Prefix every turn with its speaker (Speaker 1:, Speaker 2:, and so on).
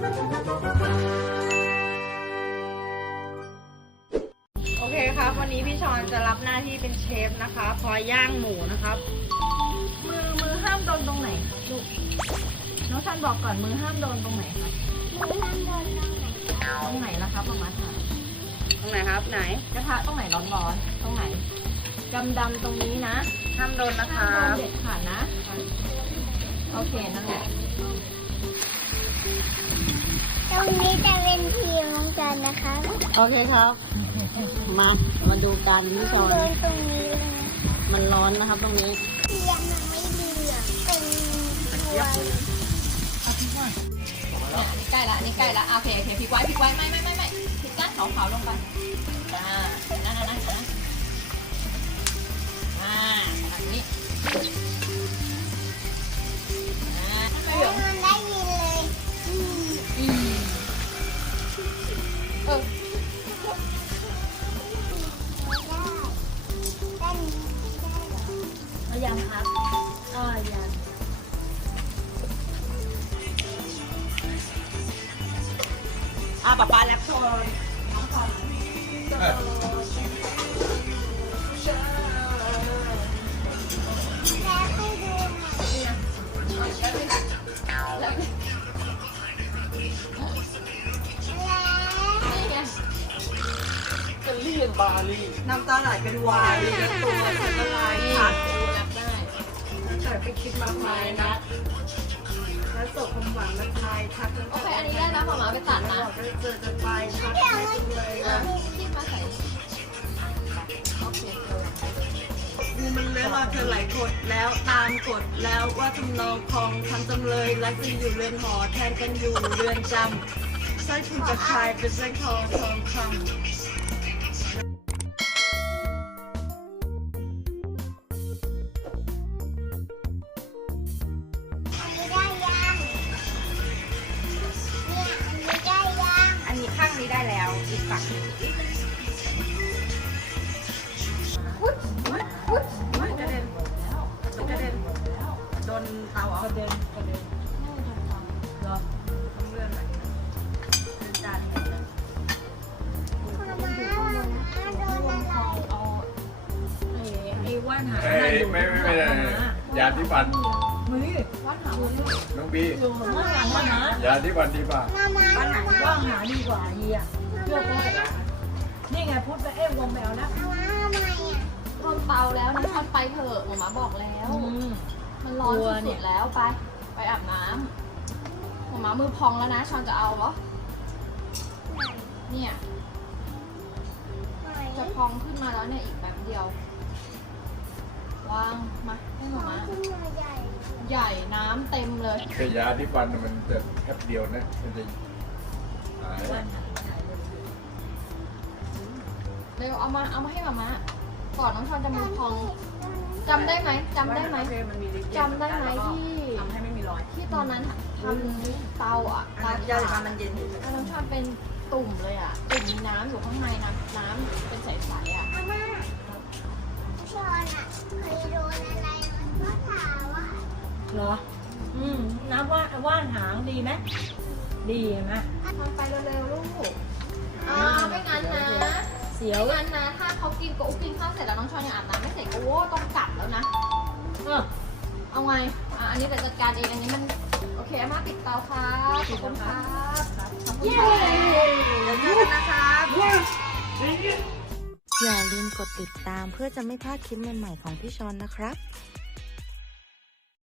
Speaker 1: โอเคครับ วันนี้พี่ชอนจะรับหน้าที่เป็นเชฟนะคะ พอย่างหมูนะครับ มือมือห้ามโดนตรงไหนครับลูกน้องชันบอกก่อนมือห้ามโดนตรงไหนครับ
Speaker 2: มือห้ามโดนตรงไหน
Speaker 1: ตรงไหนล่ะครับประมาณตรงไหนครับ ไหนกระทะตรงไหนร้อนๆตรงไหนดำดำๆตรงนี้นะห้ามโดนนะค
Speaker 2: ห้า
Speaker 1: รั
Speaker 2: มโดน
Speaker 1: บ
Speaker 2: เด็ดขาดนะ
Speaker 1: โอเคนั่นแหละ
Speaker 2: ตรงนี้จะเป็นทีมของกันนะคะ
Speaker 1: โอเคครับ มา มาดูกันพี่ชอน
Speaker 2: โดนตรงนี้เลย
Speaker 1: มันร้อนนะครับตรงนี้
Speaker 2: เทียมมันไม่ดีอะเป็นตัว
Speaker 3: ใกล้ละอันนี่ใกล้ละอะโอเคโอเคพลิกไว้พลิกไว้ไม่ไม่ไม่ไม่พลิกด้านขาวๆลงไปอ่านั่นนั่นนั่นนั่นอ่าขนาดนี้ อะ
Speaker 1: ป๊าป๊าแลปโทนน้องพร
Speaker 2: แล้วให้ดูหน่อย
Speaker 3: แล้วนี่
Speaker 2: แล้ว
Speaker 3: ไง
Speaker 4: จะเลี่ยนบาลี
Speaker 1: น้ำตาไหลเป็นวายเลยนะตัวฉันละลายค่ะ
Speaker 3: รับได้
Speaker 1: แต่ไปคิดมากมายนะ แล้วส่งความหวังมาทายทัก
Speaker 3: กันได้แล้ว หมามาไปตัดนะ
Speaker 1: เจอจะไปทักไปเลย
Speaker 3: อะพี่มาใส่โอเค
Speaker 1: มันเลื้อยมาเธอหลายกดแล้วตามกดแล้วว่าทำนองคองทำจำเลยและจะอยู่เรือนหอแทนกันอยู่เรือนจำสร้อยคุณจะชายเป็นสร้อยทองทองคำานหาเอ้ย
Speaker 2: ไม่
Speaker 4: ไม่ไม่ไม่ยาที่ฟัน
Speaker 1: มือ
Speaker 3: วัดหาน้
Speaker 4: องบี
Speaker 1: อยู่างหานหายา
Speaker 4: ที่ฟันที่ป่ะ
Speaker 2: มาม่า
Speaker 1: ว่านหาว่างหาดีกว่าเฮียเชื่อพ่อนี่ไงพุทธไปเอ้วงแมวแล้ว
Speaker 2: ทำไมอะ
Speaker 3: ทนเตาแล้วนะทนไปเถอะหมอมาบอกแล้ว มันร้อนสุดๆแล้วไปไปอาบน้ำหมอมามือพองแล้วนะชอนจะเอาวะเนี่ยจะพองขึ้นมาแล้วเนี่ยอีกแบบเดียว วางมาให้หมอมา
Speaker 2: ขึ้นมาใหญ่
Speaker 3: ใหญ่น้ำเต็มเลย
Speaker 4: แต่ยาที่ฟันมันจะแค่เดียวนะ มันจะหาย
Speaker 3: เร็วเอามาเอามาให้หมามาก่อนน้องชอนจะมือพองจำได้ไหมจำได้ไหมจำได้ไหมที่
Speaker 1: ทำให้ไม่มีรอย
Speaker 3: ที่ตอนนั้นทำเตาอะเตา
Speaker 1: ยา
Speaker 3: ถ่าน
Speaker 1: มันเย็น
Speaker 3: แล้วน้องชอนเป็นตุ่มเลยอะตุ่มมีน้ำอยู่ข้างในน้ำน้ำเป็นใสๆอะ
Speaker 2: อาม่าชอนอะเคยโดนอะไรมันก็ถามว่า
Speaker 5: เหรอ อืมน้ำว่าว่านหางดีไหมดีเห็นไหม
Speaker 3: ทำไปเร็วๆลูกอ่าไม่งั้นนะ
Speaker 5: เสียว
Speaker 3: ไม่งั้นนะ ถ้าเขากินก็อุ๊บกินข้าวเสร็จแล้วน้องชอนยังอาบน้ำไม่เสร็จก็โว้ต้องกลับแล้วนะ
Speaker 5: เออ
Speaker 3: เอาไง อะอันนี้เดี๋ยวจัดการเอง อันนี้มัน โอเคอามาปิดเตาครับขอบคุณครับขอบคุณครับ
Speaker 1: เดี๋ยวเจอกันนะครับ
Speaker 6: อย่าลืมกดติดตามเพื่อจะไม่พลาดคลิปใหม่ๆของพี่ชอนนะครับ